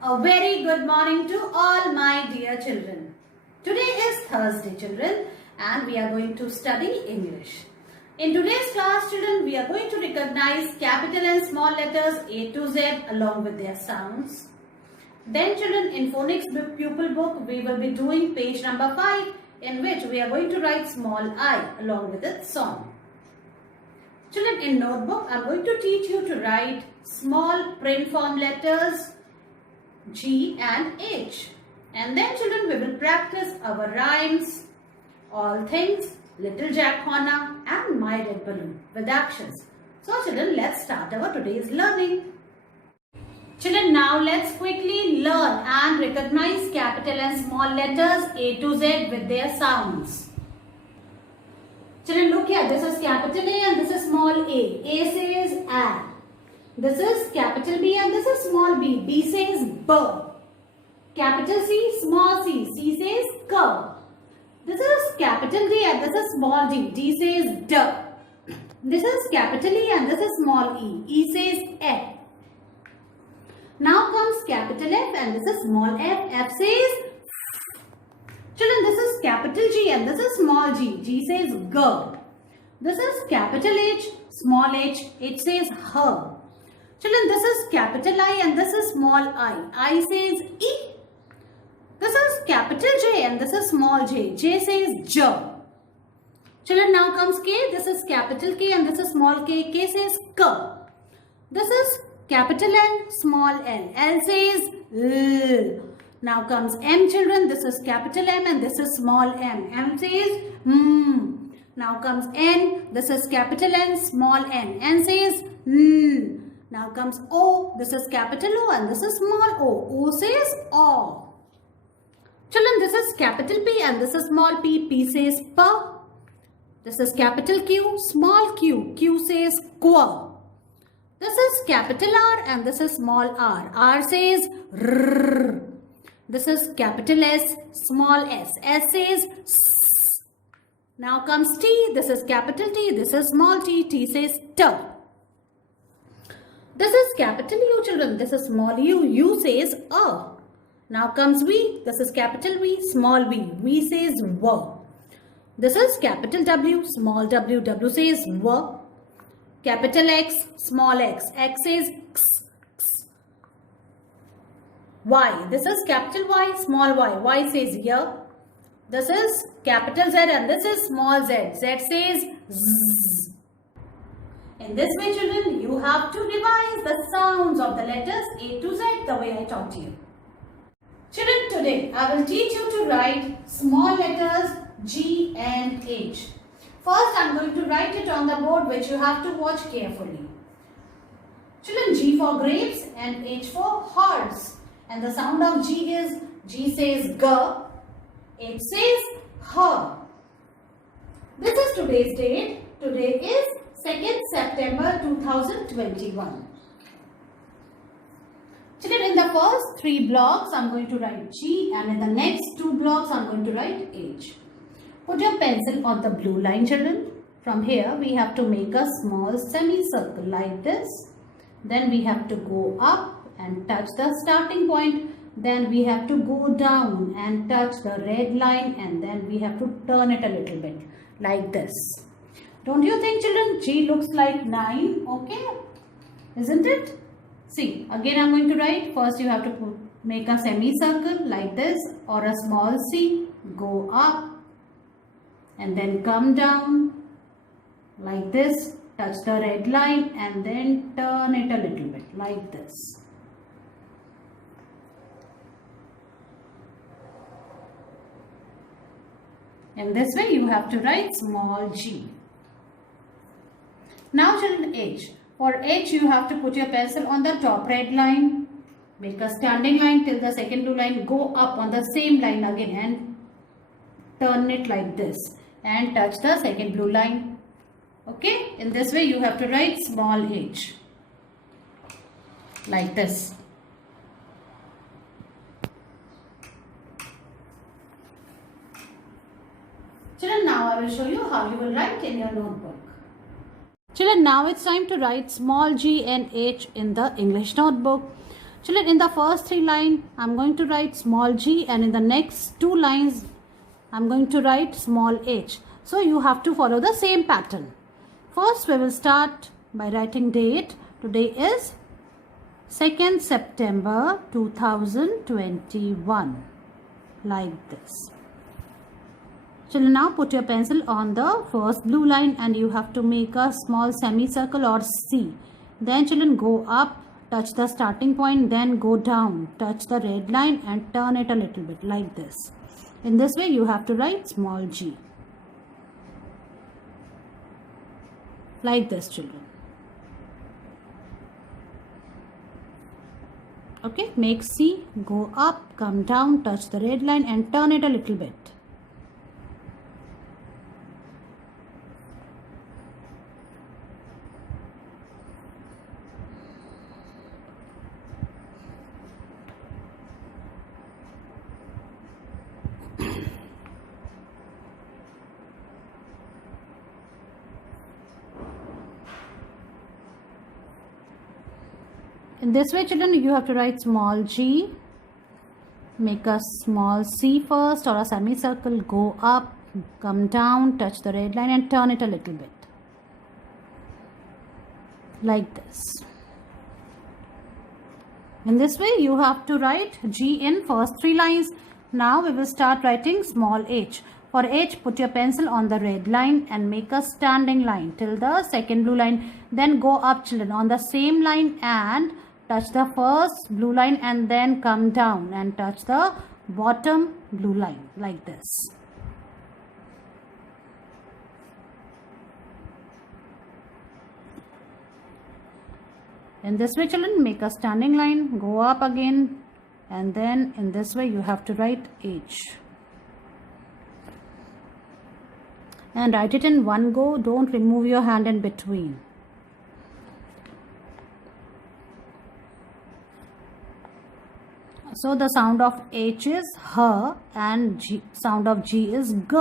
A very good morning to all my dear children. Today is Thursday, children, and we are going to study English. In today's class, children, we are going to recognize capital and small letters A to Z along with their sounds. Then, children, in phonics pupil book, we will be doing page number 5, in which we are going to write small I along with its song. Children, in notebook, I am going to teach you to write small print form letters G and H. And then, children, we will practice our rhymes, all things, Little Jack Horner and My Red Balloon with actions. So, children, let's start our today's learning. Children, now let's quickly learn and recognize capital and small letters A to Z with their sounds. Children, look here. This is capital A and this is small a. A says A. This is capital B and this is small b. B says B. Capital C, small c. C says K. This is capital D and this is small d. D says D. This is capital E and this is small e. E says F. Now comes capital F and this is small f. F says F. Children, this is capital G and this is small g. G says G. This is capital H, small h. H says H. Children, this is capital I and this is small I. I says E. This is capital J and this is small j. J says J. Children, now comes K. This is capital K and this is small k. K says K. This is capital L, small l. L says L. Now comes M, children. This is capital M and this is small m. M says M. Now comes N. This is capital N, small n. N says N. Now comes O. This is capital O and this is small o. O says O. Children, this is capital P and this is small p. P says P. This is capital Q, small q. Q says Q. This is capital R and this is small r. R says R. This is capital S, small s. S says S. Now comes T. This is capital T. This is small t. T says T. This is capital U, children. This is small u. U says A. Now comes V. This is capital V, small v. V says V. This is capital W, small w. W says V. Capital X, small x. X says X. X. Y. This is capital Y, small y. Y says Y. This is capital Z and this is small z. Z says Z. In this way, children, you have to revise the sounds of the letters A to Z the way I taught you. Children, today I will teach you to write small letters G and H. First, I am going to write it on the board, which you have to watch carefully. Children, G for grapes and H for horse. And the sound of G is, G says G, H says H. This is today's date. Today is 2nd September 2021. Children, in the first 3 blocks, I am going to write G, and in the next 2 blocks, I am going to write H. Put your pencil on the blue line, children. From here, we have to make a small semicircle like this. Then we have to go up and touch the starting point. Then we have to go down and touch the red line, and then we have to turn it a little bit like this. Don't you think, children, G looks like 9? Okay, isn't it? See, again I am going to write. First you have to make a semicircle like this, or a small C. Go up and then come down like this. Touch the red line and then turn it a little bit like this. In this way you have to write small g. Now, children, H. For H, you have to put your pencil on the top red line. Make a standing line till the second blue line. Go up on the same line again and turn it like this. And touch the second blue line. Okay? In this way, you have to write small h. Like this. Children, now I will show you how you will write in your notebook. Children, now it's time to write small g and h in the English notebook. Children, in the first 3 lines, I'm going to write small g, and in the next 2 lines, I'm going to write small h. So you have to follow the same pattern. First, we will start by writing date. Today is 2nd September 2021. Like this. Children, now put your pencil on the first blue line and you have to make a small semicircle or C. Then children, go up, touch the starting point, then go down, touch the red line and turn it a little bit like this. In this way, you have to write small g. Like this, children. Okay, make C, go up, come down, touch the red line and turn it a little bit. In this way, children, you have to write small g, make a small C first or a semicircle, go up, come down, touch the red line and turn it a little bit. Like this. In this way, you have to write G in first 3 lines. Now we will start writing small h. For h, put your pencil on the red line and make a standing line till the second blue line. Then go up, children, on the same line and touch the first blue line and then come down and touch the bottom blue line like this. In this way, children, make a standing line, go up again, and then in this way you have to write H. And write it in one go, don't remove your hand in between. So the sound of H is H and sound of G is G.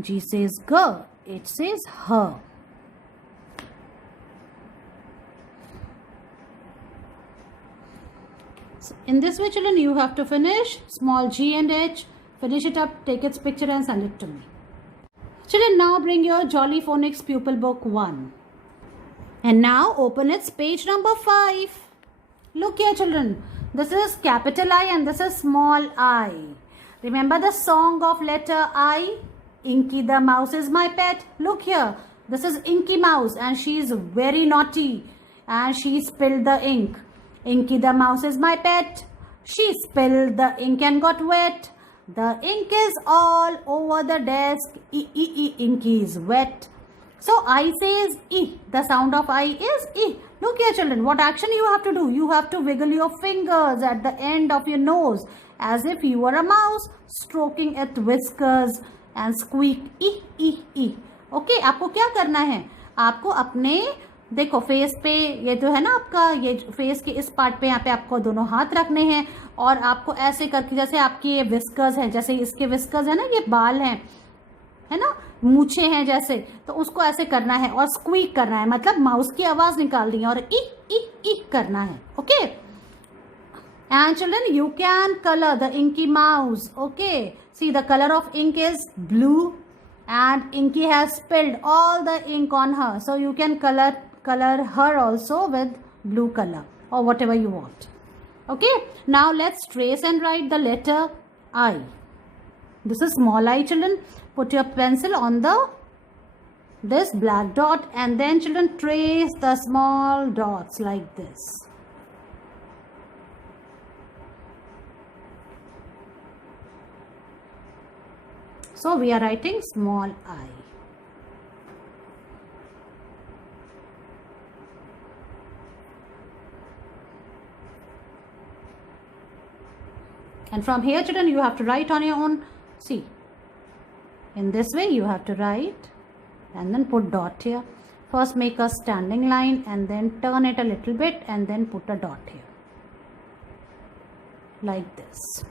G says G, H says H. So in this way, children, you have to finish small g and h, finish it up, take its picture and send it to me. Children, now bring your Jolly Phonics Pupil Book 1. And now open its page number 5. Look here, children. This is capital I and this is small I. Remember the song of letter I? Inky the mouse is my pet. Look here. This is Inky Mouse and she is very naughty and she spilled the ink. Inky the mouse is my pet. She spilled the ink and got wet. The ink is all over the desk. Inky is wet. So I says E. The sound of I is E. Look here, children. What action you have to do? You have to wiggle your fingers at the end of your nose as if you were a mouse stroking its whiskers and squeak E. Okay, आपको क्या करना है? आपको अपने देखो face पे ये जो है ना आपका ये फेस के इस पार्ट पे यहाँ पे आपको दोनों हाथ रखने हैं और आपको ऐसे करके जैसे आपके ये विस्कर्स हैं जैसे इसके विस्कर्स है ना ये बाल हैं है ना मूछे हैं जैसे तो उसको ऐसे करना है और स्क्वीक करना है मतलब माउस की आवाज निकालनी है और ई करना है okay and children you can colour the Inky mouse okay see the colour of ink is blue and Inky has spilled all the ink on her so you can color her also with blue color or whatever you want. Okay, now let's trace and write the letter I. This is small I, children. Put your pencil on this black dot and then children trace the small dots like this. So we are writing small I. And from here, children, you have to write on your own. See, in this way you have to write and then put dot here. First make a standing line and then turn it a little bit and then put a dot here. Like this.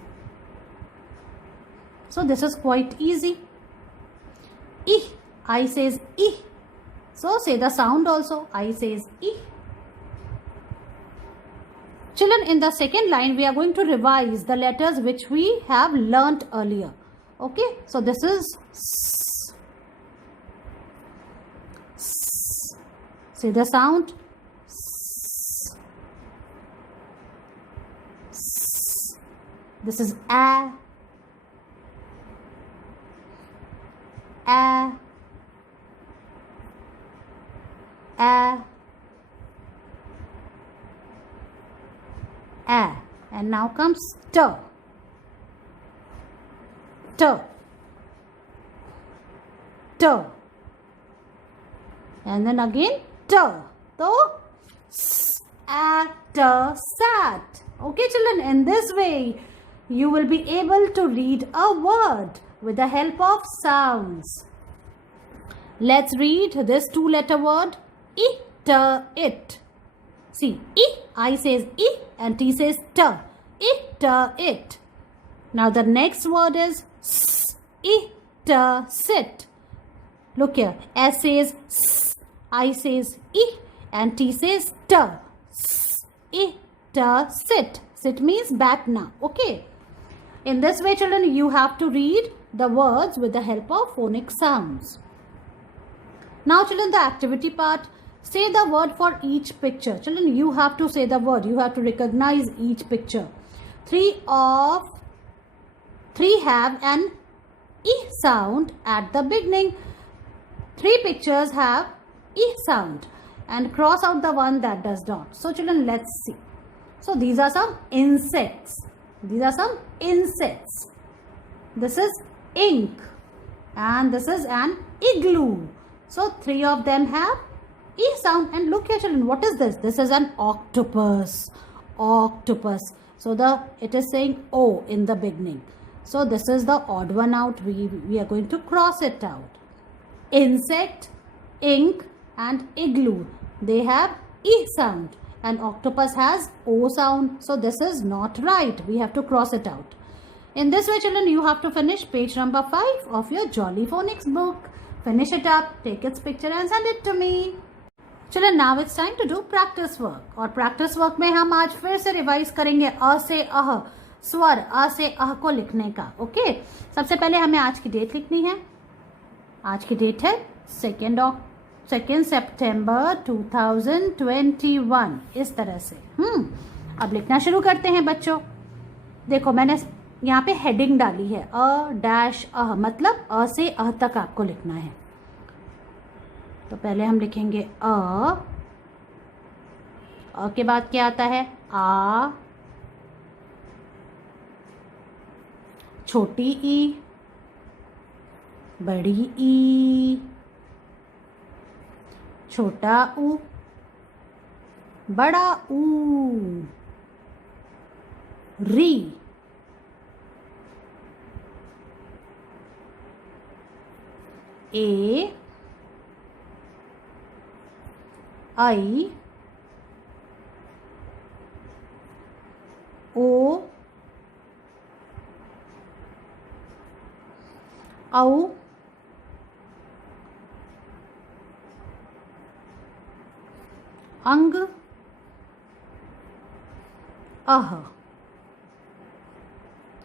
So this is quite easy. E. I says E. So say the sound also. I says E. Children, in the second line, we are going to revise the letters which we have learnt earlier. Okay, so this is S. S. See the sound? S. S. This is A. A. A. A. And now comes T. T. T. And then again T. So, sat, sat. Okay, children, in this way, you will be able to read a word with the help of sounds. Let's read this two-letter word. It, it. See, I says I and T says T. It, it. Now the next word is S, it, sit. Look here. S says S, I says I and T says T. S, it, sit. Sit means batna. Okay. In this way, children, you have to read the words with the help of phonic sounds. Now, children, the activity part. Say the word for each picture. Children, you have to say the word. You have to recognize each picture. Three have an E sound at the beginning. 3 pictures have E sound. And cross out the one that does not. So, children, let's see. So, these are some insects. These are some insects. This is ink. And this is an igloo. So, 3 of them have E sound. And look here, children, what is this? This is an octopus. Octopus. So it is saying O in the beginning. So this is the odd one out. We are going to cross it out. Insect, ink and igloo. They have E sound. And octopus has O sound. So this is not right. We have to cross it out. In this way, children, you have to finish page number 5 of your Jolly Phonics book. Finish it up, take its picture and send it to me. Children, now it's time to do practice work. और practice work में हम आज फिर से revise करेंगे अ से अह स्वर अ से अह को लिखने का. ओके, सबसे पहले हमें आज की डेट लिखनी है. आज की डेट है 2 सितंबर 2021. इस तरह से अब लिखना शुरू करते हैं बच्चों. देखो, मैंने यहाँ पे हेडिंग डाली है अ डैश अह, मतलब अ से अह तक आपको लिखना है. तो पहले हम लिखेंगे अ के बाद क्या आता है आ, छोटी ई, बड़ी ई, छोटा ऊ, बड़ा ऊ, री, ए, आई, ओ, औ, अंग, अह.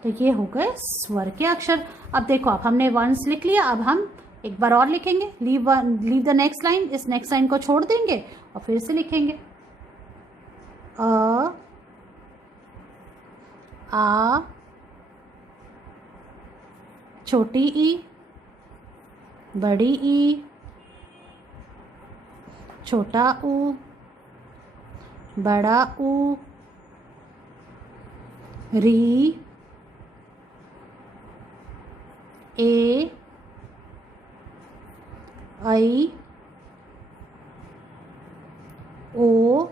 तो ये हो गए स्वर के अक्षर. अब देखो, अब हमने वंस लिख लिया. अब हम एक बार और लिखेंगे. Leave the next line. इस नेक्स्ट लाइन को छोड़ देंगे और फिर से लिखेंगे अ, आ, छोटी ई, बड़ी ई, छोटा ऊ, बड़ा ऊ, री, ए, आई, ओ,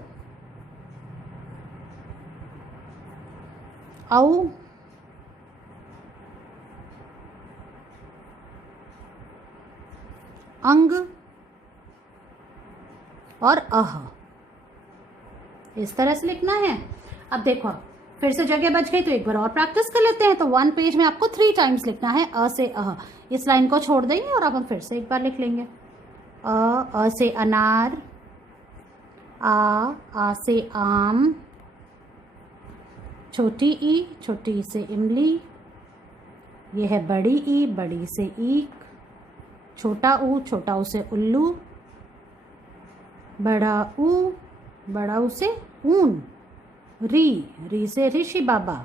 औ, अंग और अह. इस तरह से लिखना है. अब देखो, फिर से जगह बच गई तो एक बार और प्रैक्टिस कर लेते हैं. तो 1 पेज में आपको 3 टाइम्स लिखना है अ से अह. इस लाइन को छोड़ देंगे और अब हम फिर से एक बार लिख लेंगे अ से अनार, आ से आम, छोटी ई, छोटी से इमली। ये है बड़ी ई, बड़ी से ईक। छोटा ऊ, छोटा ऊ से उल्लू। बड़ा ऊ से ऊन। री से ऋषि बाबा।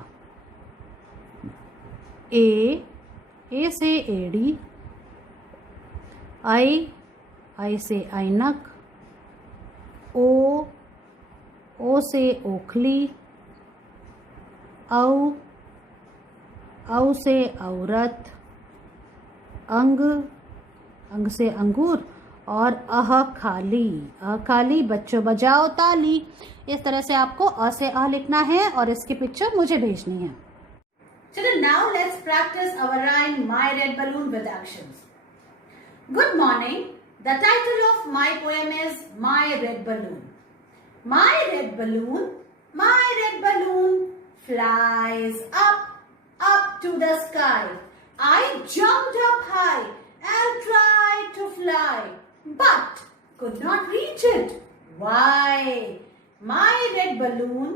ए से एड़ी। आई से ऐनक। ओ से ओखली। औ से औरत। अंग से अंगूर। और खाली बच्चों बजाओ ताली। इस तरह से आपको अ से आ लिखना है और इसकी पिक्चर मुझे भेजनी है। Children, now let's practice our rhyme My Red Balloon with actions. Good morning. The title of my poem is My Red Balloon. My red balloon flies up to the sky. I jumped up high and tried to fly, but could not reach it. Why? My red balloon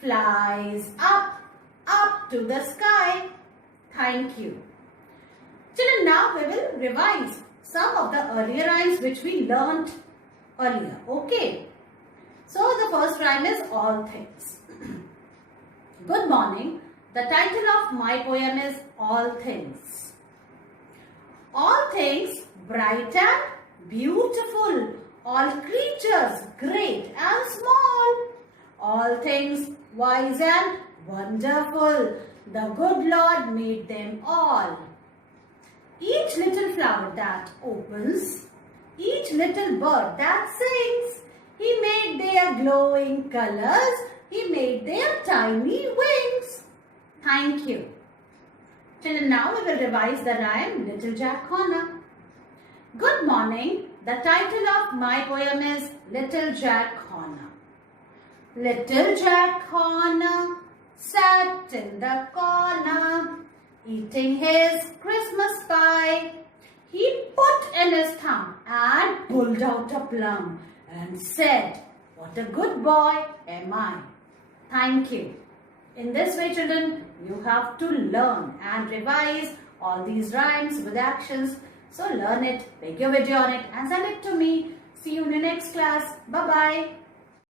flies up to the sky. Thank you. Children, now we will revise some of the earlier rhymes which we learnt earlier. Okay. So the first rhyme is All Things. Good morning. The title of my poem is All Things. All things bright and beautiful. All creatures great and small. All things wise and wonderful. The good Lord made them all. Each little flower that opens, each little bird that sings, He made their glowing colors, He made their tiny wings. Thank you. Children, now we will revise the rhyme Little Jack Horner. Good morning. The title of my poem is Little Jack Horner. Little Jack Horner sat in the corner, eating his Christmas pie. He put in his thumb and pulled out a plum and said, "What a good boy am I." Thank you. In this way, children, you have to learn and revise all these rhymes with actions. So learn it, make your video on it and send it to me. See you in the next class. Bye-bye.